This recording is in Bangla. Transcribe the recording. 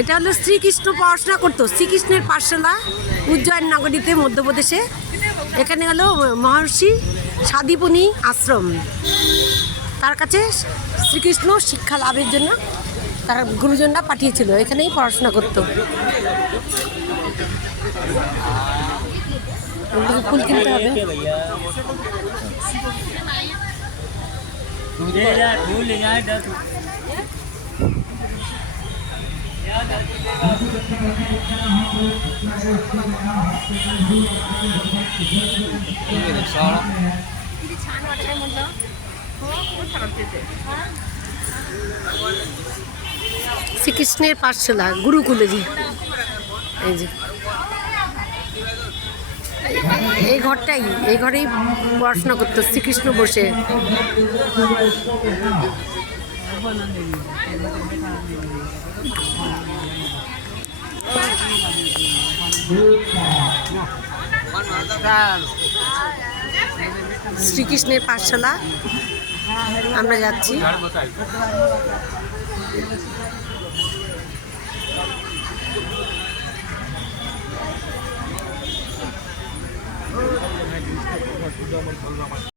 এটা হলো শ্রীকৃষ্ণ পড়াশোনা করতো, শ্রীকৃষ্ণের পাঠশালা উজ্জয়ন নগরীতে মধ্যপ্রদেশে। এখানে হলো মহর্ষি সাদীপনি আশ্রম। তার কাছে শ্রীকৃষ্ণ শিক্ষা লাভের জন্য তার গুরুজনরা পাঠিয়েছিল, এখানেই পড়াশোনা করতো। ফুল কিনতে হবে। শ্রীকৃষ্ণের পাঠশালা গুরুকুলে, এই যে এই ঘরটাই, এই ঘরেই পড়াশোনা করতো শ্রীকৃষ্ণ বসে। শ্রীকৃষ্ণের পাঠশালা আমরা যাচ্ছি।